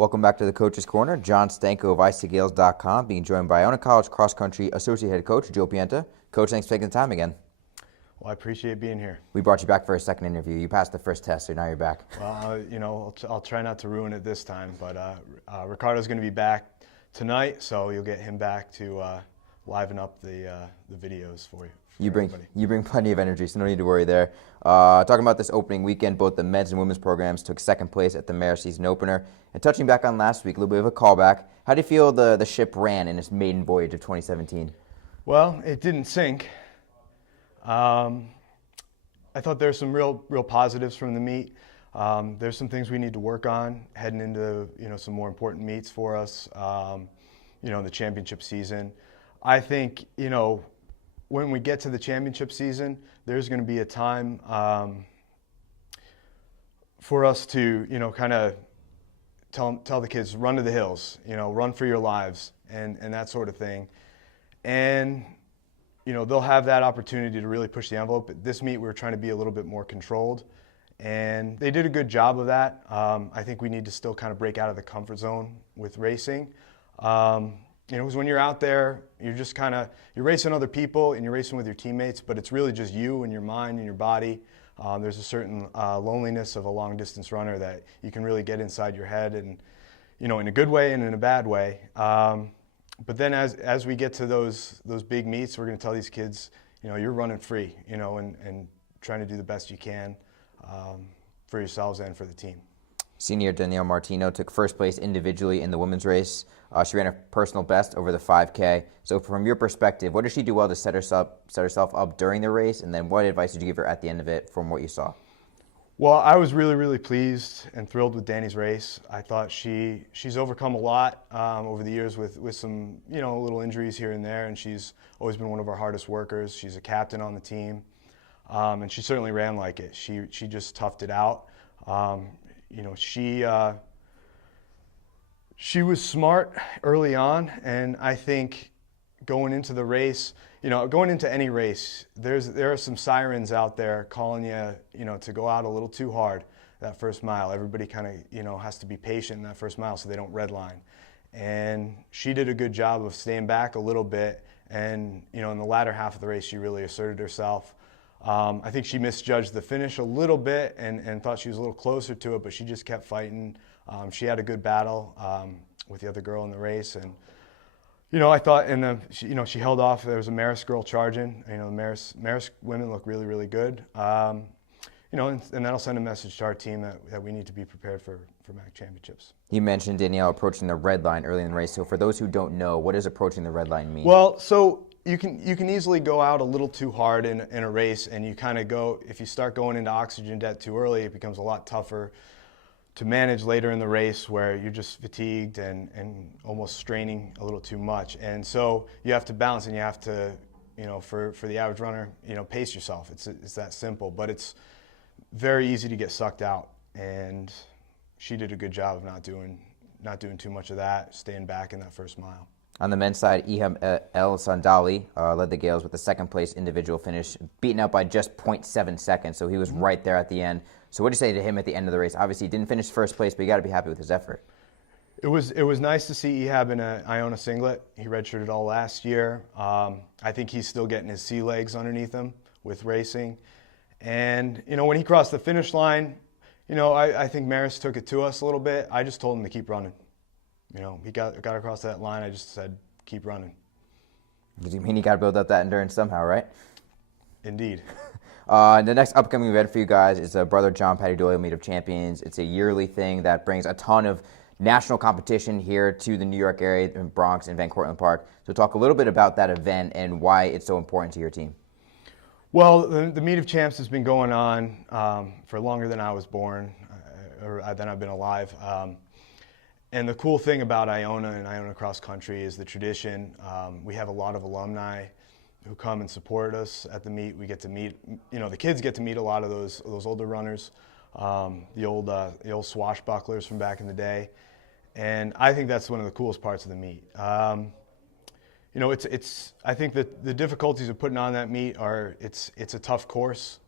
Welcome back to the Coach's Corner. John Stanko of ICGales.com, being joined by Iona College Cross Country Associate Head Coach Joe Pienta. Coach, thanks for taking the time again. Well, I appreciate being here. We brought you back for a second interview. You passed the first test, so now you're back. Well, I'll try not to ruin it this time, but Ricardo's going to be back tonight, so you'll get him back to liven up the videos for you. You bring plenty of energy, so no need to worry there. Talking about this opening weekend, both the men's and women's programs took second place at the Mare season opener. And touching back on last week, a little bit of a callback. How do you feel the ship ran in its maiden voyage of 2017? Well, it didn't sink. I thought there's some real positives from the meet. There's some things we need to work on heading into some more important meets for us. The championship season. I think when we get to the championship season, there's going to be a time for us to kind of tell the kids, run to the hills, run for your lives, and that sort of thing. And they'll have that opportunity to really push the envelope. At this meet, we were trying to be a little bit more controlled, and they did a good job of that. I think we need to still kind of break out of the comfort zone with racing. Because when you're out there, you're racing other people and you're racing with your teammates, but it's really just you and your mind and your body. There's a certain loneliness of a long distance runner that you can really get inside your head, and in a good way and in a bad way. But then as we get to those big meets, we're going to tell these kids, you're running free, and trying to do the best you can for yourselves and for the team. Senior Danielle Martino took first place individually in the women's race. She ran a personal best over the 5K. So from your perspective, what did she do well to set herself up during the race? And then what advice did you give her at the end of it from what you saw? Well, I was really pleased and thrilled with Danny's race. I thought she's overcome a lot over the years with some little injuries here and there, and she's always been one of our hardest workers. She's a captain on the team, and she certainly ran like it. She just toughed it out. She was smart early on, and I think going into the race, going into any race, there are some sirens out there calling you, to go out a little too hard that first mile. Everybody kind of, has to be patient in that first mile so they don't redline. And she did a good job of staying back a little bit, and, in the latter half of the race, she really asserted herself. I think she misjudged the finish a little bit and thought she was a little closer to it, but she just kept fighting. She had a good battle with the other girl in the race, and I thought she held off. There was a Marist girl charging. The Marist women look really good. And that'll send a message to our team that we need to be prepared for MAC championships. You mentioned Danielle approaching the red line early in the race. So for those who don't know, what does approaching the red line mean? Well, so you can easily go out a little too hard in a race, and you kind of go, if you start going into oxygen debt too early, it becomes a lot tougher to manage later in the race, where you're just fatigued and almost straining a little too much. And so you have to balance, and you have to, for the average runner, pace yourself. It's that simple, but it's very easy to get sucked out. And she did a good job of not doing too much of that, staying back in that first mile. On the men's side, Iham El Sandali led the Gaels with the second place individual finish, beaten out by just 0.7 seconds, so he was right there at the end. So what do you say to him at the end of the race? Obviously, he didn't finish first place, but you got to be happy with his effort. It was nice to see Ihab in an Iona singlet. He redshirted all last year. I think he's still getting his sea legs underneath him with racing. And, when he crossed the finish line, I think Maris took it to us a little bit. I just told him to keep running. He got across that line. I just said, keep running. Does you mean you got to build up that endurance somehow, right? Indeed. The next upcoming event for you guys is the Brother John Patty Doyle Meet of Champions. It's a yearly thing that brings a ton of national competition here to the New York area, in Bronx and Van Cortlandt Park. So talk a little bit about that event and why it's so important to your team. Well, the Meet of Champs has been going on for longer than I was born, or than I've been alive. And the cool thing about Iona and Iona Cross Country is the tradition. We have a lot of alumni who come and support us at the meet. We get to meet, the kids get to meet a lot of those older runners, the old swashbucklers from back in the day. And I think that's one of the coolest parts of the meet. I think that the difficulties of putting on that meet are, it's a tough course,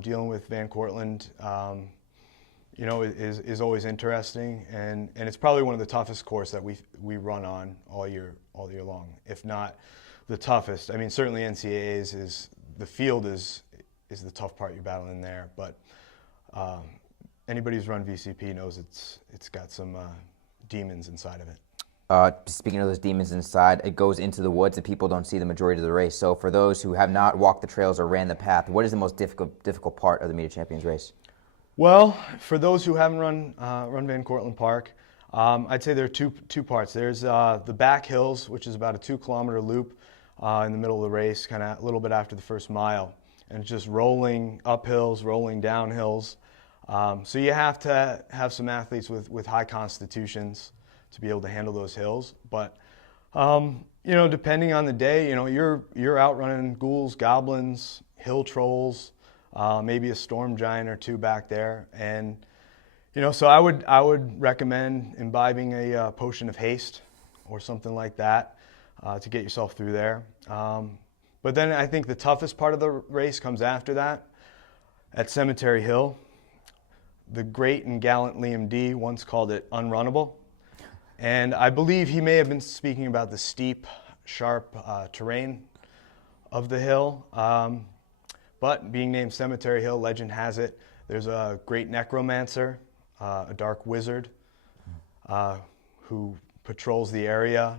dealing with Van Cortlandt. you know, is always interesting, and it's probably one of the toughest courses that we run on all year long, if not the toughest. I mean, certainly NCAAs is the field is the tough part you're battling there, but anybody who's run VCP knows it's got some demons inside of it. Speaking of those demons inside, it goes into the woods and people don't see the majority of the race. So for those who have not walked the trails or ran the path, what is the most difficult part of the Meet of Champions race? Well, for those who haven't run Van Cortlandt Park, I'd say there are two parts. There's the back hills, which is about a 2-kilometer loop in the middle of the race, kind of a little bit after the first mile, and it's just rolling up hills, rolling down hills. So you have to have some athletes with high constitutions to be able to handle those hills. But you know, depending on the day, you know, you're out running ghouls, goblins, hill trolls, maybe a storm giant or two back there, and you know, so I would recommend imbibing a potion of haste or something like that to get yourself through there. But then I think the toughest part of the race comes after that, at Cemetery Hill. The great and gallant Liam D once called it unrunnable, and I believe he may have been speaking about the steep, sharp terrain of the hill. But being named Cemetery Hill, legend has it, there's a great necromancer, a dark wizard, who patrols the area.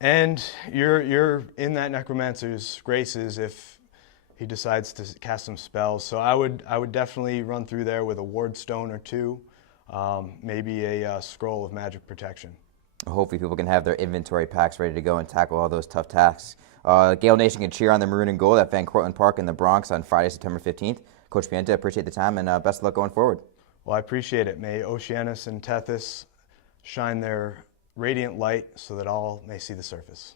And you're in that necromancer's graces if he decides to cast some spells. So I would definitely run through there with a ward stone or two, maybe a scroll of magic protection. Hopefully people can have their inventory packs ready to go and tackle all those tough tasks. Gael Nation can cheer on the maroon and gold at Van Cortlandt Park in the Bronx on Friday, September 15th. Coach Pienta, appreciate the time and best of luck going forward. Well, I appreciate it. May Oceanus and Tethys shine their radiant light so that all may see the surface.